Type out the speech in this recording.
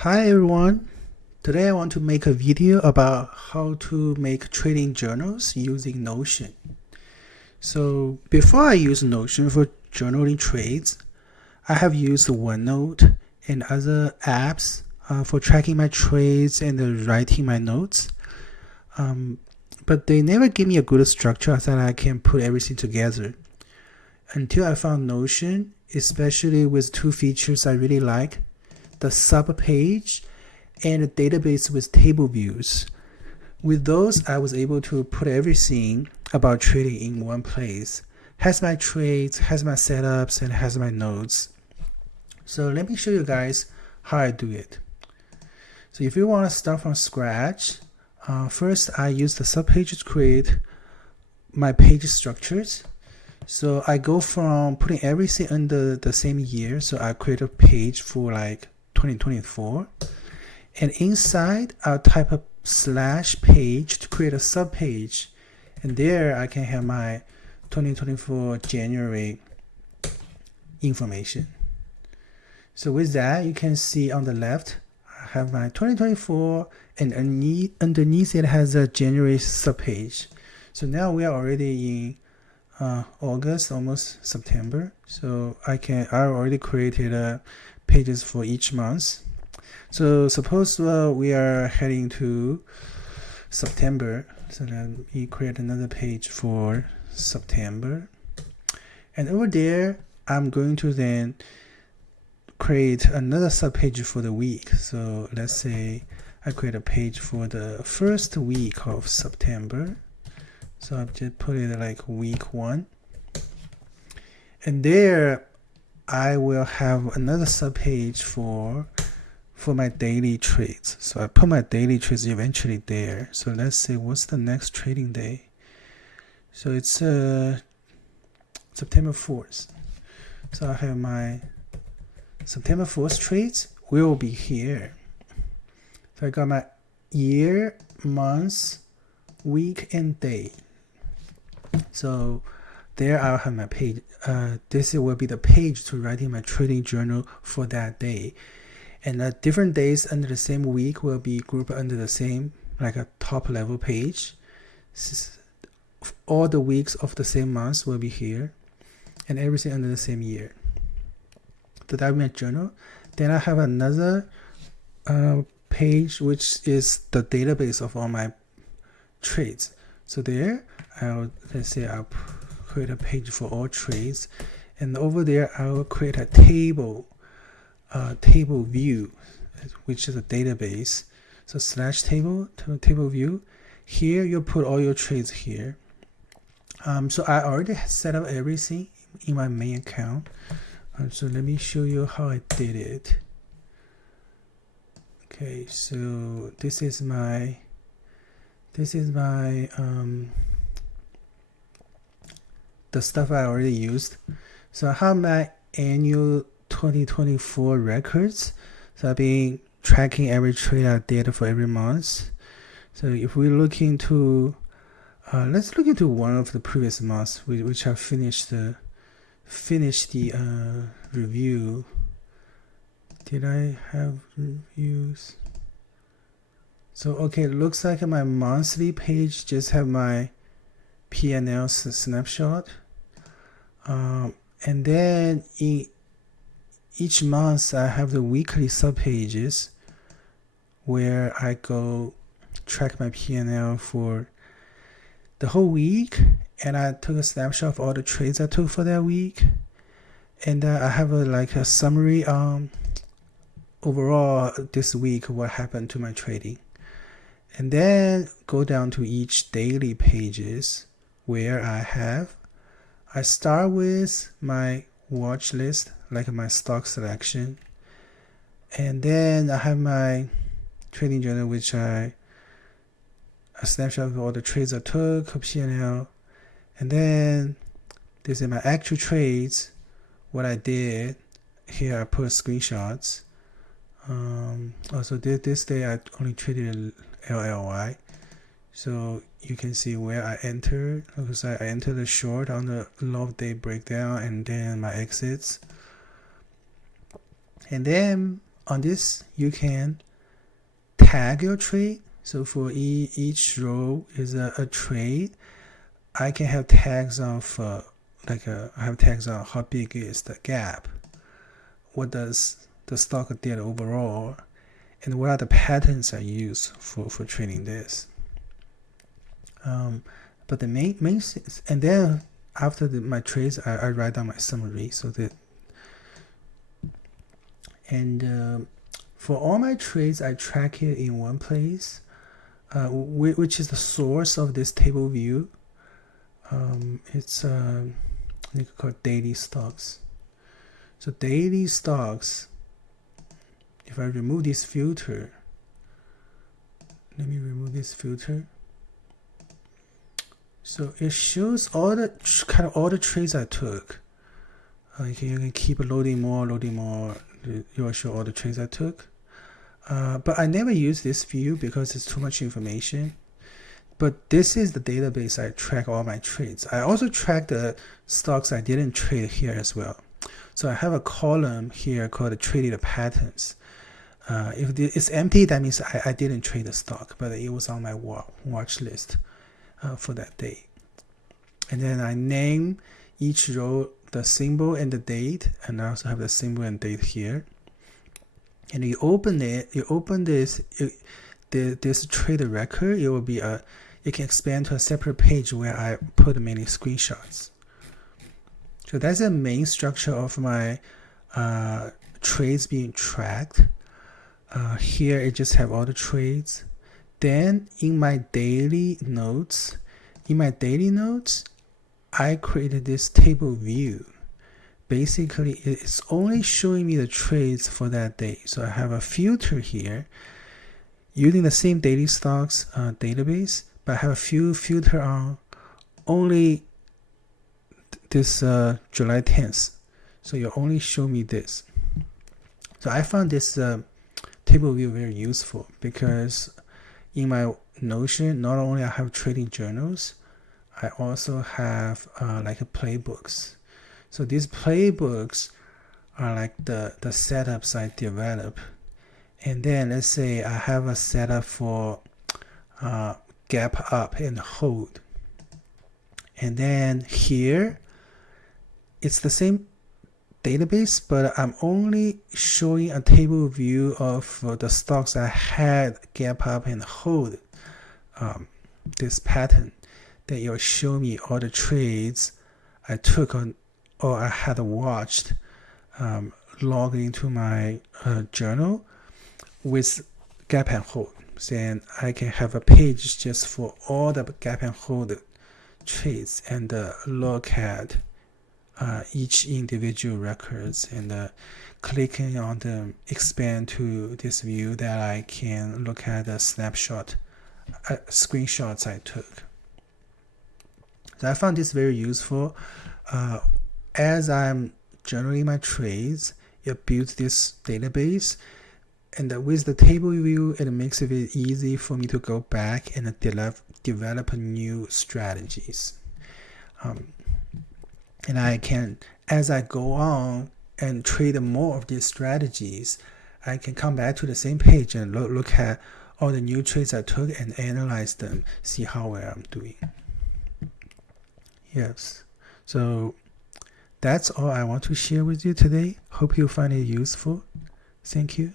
Hi everyone, today I want to make a video about how to make trading journals using Notion. So before I use Notion for journaling trades, I have used OneNote and other apps for tracking my trades and writing my notes. But they never give me a good structure that I can put everything together. Until I found Notion, especially with two features I really like, the sub-page and a database with table views. With those, I was able to put everything about trading in one place. Has my trades, has my setups, and has my notes. So let me show you guys how I do it. So if you want to start from scratch, first I use the subpage to create my page structures. So I go from putting everything under the same year. So I create a page for like 2024. And inside, I'll type a /page to create a subpage. And there I can have my 2024 January information. So with that, you can see on the left, I have my 2024, and underneath it has a January subpage. So now we are already in August, almost September. So I already created pages for each month. So suppose we are heading to September. So let me create another page for September. And over there, I'm going to then create another subpage for the week. So let's say I create a page for the first week of September. So I'll just put it like week 1. And there I will have another subpage for my daily trades. So I put my daily trades eventually there. So let's say what's the next trading day? So it's September 4th. So I have my September 4th trades will be here. So I got my year, month, week, and day. So there I'll have my page. This will be the page to write in my trading journal for that day. And different days under the same week will be grouped under the same, like a top level page. All the weeks of the same month will be here, and everything under the same year. So that will be my journal. Then I have another page, which is the database of all my trades. So there, let's say I'll create a page for all trades, and over there I will create a table view, which is a database. So /table to table view. Here you put all your trades here. So I already set up everything in my main account. So let me show you how I did it. Okay, so this is my the stuff I already used. So I have my annual 2024 records. So I've been tracking every trade I did for every month. So if we look into, let's look into one of the previous months, which I finished the review. Did I have reviews? So okay, it looks like my monthly page just have my P&L snapshot. And then in each month I have the weekly subpages where I go track my P&L for the whole week, and I took a snapshot of all the trades I took for that week, and I have a summary overall this week what happened to my trading, and then go down to each daily pages where I start with my watch list, like my stock selection, and then I have my trading journal, which a snapshot of all the trades I took, P&L, and then this is my actual trades, what I did. Here I put screenshots. Also this day I only traded LLY, so you can see where I entered, because I entered the short on the long day breakdown, and then my exits. And then on this, you can tag your trade. So for each row is a trade. I can have tags of I have tags on how big is the gap, what does the stock did overall, and what are the patterns I use for trading this. But the main and then after my trades, I write down my summary so that. And for all my trades, I track it in one place, which is the source of this table view. It's you could call it daily stocks. So daily stocks, if I remove this filter, let me remove this filter. So it shows all the all the trades I took. You can keep loading more. It will show all the trades I took. But I never use this view because it's too much information. But this is the database I track all my trades. I also track the stocks I didn't trade here as well. So I have a column here called traded patterns. If it's empty, that means I didn't trade the stock, but it was on my watch list for that day. And then I name each row the symbol and the date, and I also have the symbol and date here. And you open it, you open this trade record, it will be it can expand to a separate page where I put many screenshots. So that's the main structure of my trades being tracked. Here it just have all the trades. Then in my daily notes, I created this table view. Basically, it's only showing me the trades for that day. So I have a filter here using the same daily stocks database, but I have a few filter on only this July 10th. So you only show me this. So I found this table view very useful because in my Notion, not only I have trading journals, I also have like playbooks. So these playbooks are like the setups I develop. And then let's say I have a setup for gap up and hold. And then here, it's the same database, but I'm only showing a table view of the stocks I had gap up and hold this pattern. That you'll show me all the trades I took on or I had watched log into my journal with gap and hold. Then I can have a page just for all the gap and hold trades and look at each individual records and clicking on them, expand to this view that I can look at the snapshot screenshots I took. So I found this very useful. As I'm journaling my trades, it builds this database, and with the table view, it makes it easy for me to go back and develop new strategies. And I can, as I go on and trade more of these strategies, I can come back to the same page and look at all the new trades I took and analyze them, see how well I'm doing. Yes, so that's all I want to share with you today. Hope you find it useful. Thank you.